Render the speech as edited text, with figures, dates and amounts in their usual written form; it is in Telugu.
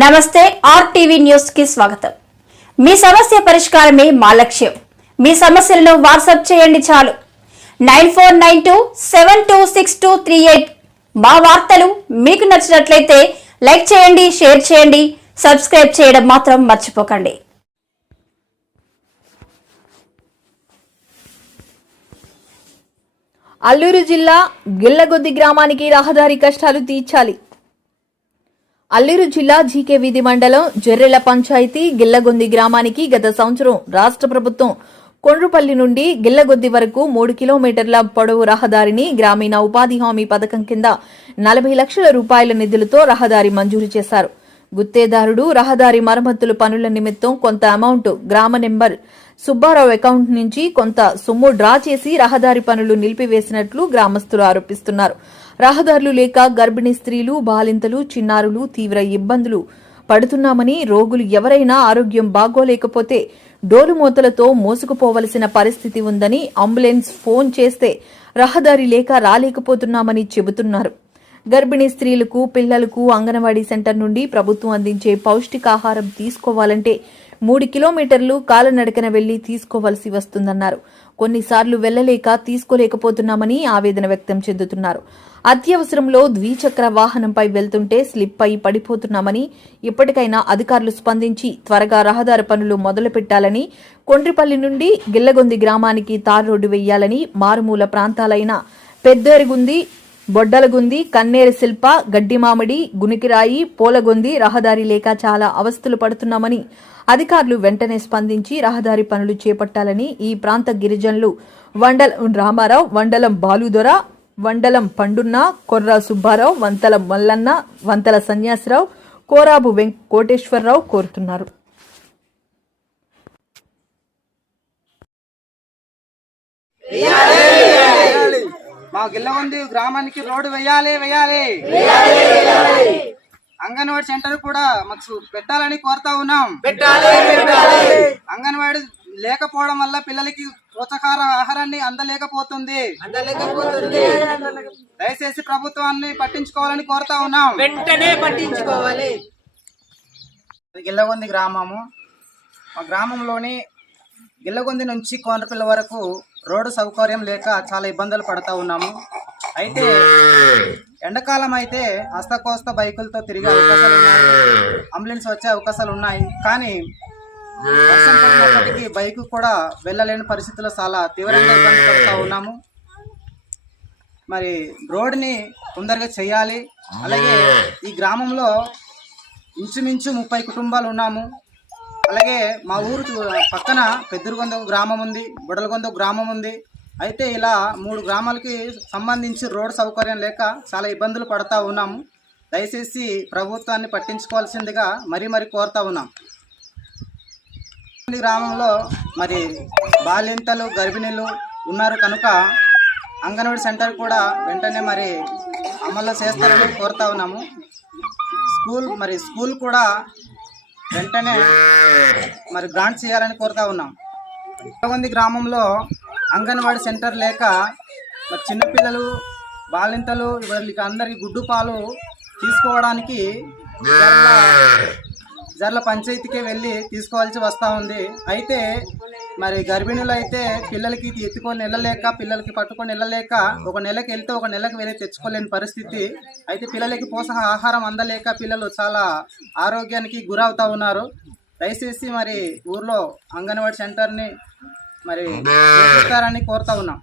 నమస్తే ఆర్టీవీ న్యూస్ కి స్వాగతం. మీ సమస్య పరిష్కారమే మా లక్ష్యం. మీ సమస్యలను వాట్సాప్ చేయండి చాలు. 9492726238. మా వార్తలు మీకు నచ్చినట్లయితే లైక్ చేయండి, షేర్ చేయండి, సబ్స్క్రైబ్ చేయడం మాత్రం మర్చిపోకండి. అల్లూరు జిల్లా గిల్లగొద్ది గ్రామానికి రహదారి కష్టాలు తీర్చాలి. అల్లూరు జిల్లా జీకే వీధి మండలం జెర్రెల పంచాయతీ గిల్లగొంది గ్రామానికి గత సంవత్సరం రాష్ట్ర ప్రభుత్వం కొండ్రుపల్లి నుండి గిల్లగొద్ది వరకు 3 కిలోమీటర్ల పొడవు రహదారిని గ్రామీణ ఉపాధి హామీ పథకం కింద 40 లక్షల రూపాయల నిధులతో రహదారి మంజూరు చేశారు. గుత్తేదారుడు రహదారి మరమ్మతుల పనుల నిమిత్తం కొంత అమౌంట్ గ్రామ నెంబర్ సుబ్బారావు అకౌంట్ నుంచి కొంత సొమ్ము డ్రా చేసి రహదారి పనులు నిలిపివేసినట్లు గ్రామస్తులు ఆరోపిస్తున్నారు. రహదారులు లేక గర్భిణీ స్త్రీలు, బాలింతలు, చిన్నారులు తీవ్ర ఇబ్బందులు పడుతున్నామని, రోగులు ఎవరైనా ఆరోగ్యం బాగోలేకపోతే డోలుమూతలతో మోసుకుపోవలసిన పరిస్థితి ఉందని, అంబులెన్స్ ఫోన్ చేస్తే రహదారి లేక రాలేకపోతున్నామని చెబుతున్నారు. గర్భిణీ స్త్రీలకు, పిల్లలకు అంగన్వాడీ సెంటర్ నుండి ప్రభుత్వం అందించే పౌష్టికాహారం తీసుకోవాలంటే 3 కిలోమీటర్లు కాలినడకన వెళ్లి తీసుకోవలసి వస్తుందన్నారు. కొన్నిసార్లు వెళ్లలేక తీసుకోలేకపోతున్నామని ఆవేదన వ్యక్తం చెందుతున్నారు. అత్యవసరంలో ద్విచక్ర వాహనంపై వెళ్తుంటే స్లిప్ అయి పడిపోతున్నామని, ఇప్పటికైనా అధికారులు స్పందించి త్వరగా రహదారి పనులు మొదలుపెట్టాలని, కొండ్రిపల్లి నుండి గిల్లగొంది గ్రామానికి తార్ రోడ్డు వేయాలని, మారుమూల ప్రాంతాలైన పెద్దేరుగుంది, బొడ్డలగుంది, కన్నేరు శిల్ప, గడ్డిమామిడి, గునికిరాయి, పోలగొంది రహదారి లేక చాలా అవస్థలు పడుతున్నామని, అధికారులు వెంటనే స్పందించి రహదారి పనులు చేపట్టాలని ఈ ప్రాంత గిరిజనులు వండలం రామారావు, వండలం బాలుదొర, వండలం పండున్న, కొర్రా సుబ్బారావు, వంతల మల్లన్న, వంతల సన్యాసిరావు, కోరాబు కోటేశ్వరరావు కోరుతున్నారు. మా గిల్లగొంది గ్రామానికి రోడ్డు వేయాలి. అంగన్వాడీ సెంటర్ కూడా మాకు పెట్టాలని కోరుతా ఉన్నాం. అంగన్వాడీ లేకపోవడం వల్ల పిల్లలకి పోషకాహార ఆహారాన్ని అందలేకపోతుంది. దయచేసి ప్రభుత్వాన్ని పట్టించుకోవాలని కోరుతా ఉన్నాం. వెంటనే పట్టించుకోవాలి. గిల్లగొంది గ్రామము. మా గ్రామంలోని గిల్లగొంది నుంచి కోనరపల్లి వరకు రోడ్డు సౌకర్యం లేక చాలా ఇబ్బందులు పడుతూ ఉన్నాము. అయితే ఎండాకాలం అయితే అస్తకోస్త బైకులతో తిరిగే అవకాశాలు ఉన్నాయి, అంబులెన్స్ వచ్చే అవకాశాలు ఉన్నాయి. కానీ వర్షం పడినప్పటికీ బైక్ కూడా వెళ్ళలేని పరిస్థితుల్లో చాలా తీవ్రంగా ఇబ్బంది పడుతూ ఉన్నాము. మరి రోడ్డుని తొందరగా చేయాలి. అలాగే ఈ గ్రామంలో ఇంచుమించు 30 కుటుంబాలు ఉన్నాము. అలాగే మా ఊరు పక్కన పెద్దరుగొంద గ్రామం ఉంది, బుడలగొంద గ్రామం ఉంది. అయితే ఇలా 3 గ్రామాలకి సంబంధించి రోడ్డు సౌకర్యం లేక చాలా ఇబ్బందులు పడతా ఉన్నాము. దయచేసి ప్రభుత్వాన్ని పట్టించుకోవాల్సిందిగా మరీ కోరుతా ఉన్నాం. ఈ గ్రామంలో మరి బాలింతలు, గర్భిణీలు ఉన్నారు కనుక అంగన్వాడీ సెంటర్ కూడా వెంటనే మరి అమలు చేస్తారని కోరుతా ఉన్నాము. స్కూల్ కూడా వెంటనే మరి గ్రాంట్ చేయాలని కోరుతా ఉన్నాం. గిల్లగొంది గ్రామంలో అంగన్వాడీ సెంటర్ లేక మరి చిన్నపిల్లలు, బాలింతలు వీళ్ళకి అందరికి గుడ్డు పాలు తీసుకోవడానికి జర్ల పంచాయతీకే వెళ్ళి తీసుకోవాల్సి వస్తూ ఉంది. అయితే మరి గర్భిణులు అయితే పిల్లలకి ఎత్తుకొని వెళ్ళలేక, పిల్లలకి పట్టుకొని వెళ్ళలేక, ఒక నెలకి వెళ్తే ఒక నెలకు వెళ్ళి తెచ్చుకోలేని పరిస్థితి. అయితే పిల్లలకి పోషకాహారం అందలేక పిల్లలు చాలా ఆరోగ్యానికి గురవుతూ ఉన్నారు. దయచేసి మరి ఊర్లో అంగన్వాడీ సెంటర్ని మరి చేస్తారని కోరుతా ఉన్నాం.